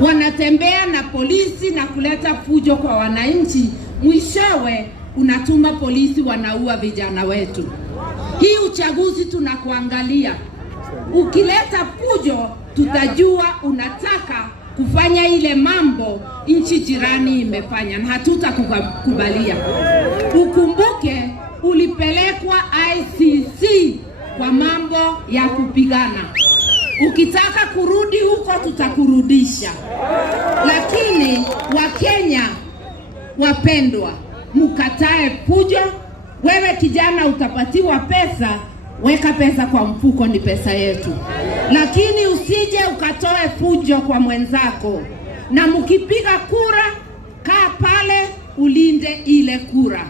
wanatembea na polisi na kuleta fujo kwa wananchi, mwishowe unatuma polisi wanaua vijana wetu. Hii uchaguzi tunakuangalia. Ukileta fujo tutajua unataka kufanya ile mambo nchi jirani imefanya na hatutakubalia. Ukumbuke ulipelekwa ICC kwa mambo ya kupigana. Ukitaka kurudi huko tutakurudisha. Lakini Wakenya wapendwa, mkatae fujo. Wewe kijana utapatiwa pesa, weka pesa kwa mfuko, ni pesa yetu. Lakini usije ukatoe fujo kwa mwenzako. Na mkipiga kura, kaa pale ulinde ile kura.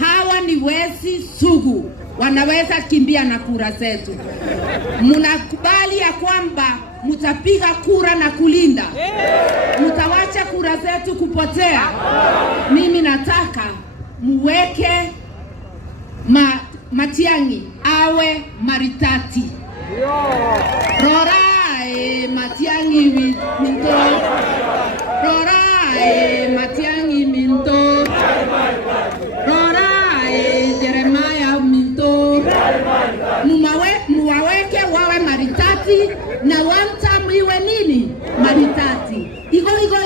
Hawa ni wezi sugu, wanaweza kimbia na kura zetu. Mnakubali ya kwamba mtapiga kura na kulinda? Mtawacha kura zetu kupotea? Mimi nataka muweke Matiang'i awe Maritati. Rorae Matiang'i minto. Rorae Matiang'i minto. Rorae Jeremiah minto. Muwaweke wawe Maritati na wanta iwe nini? Maritati.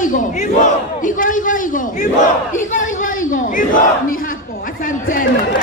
Igo. Ni hapo. Asanteni.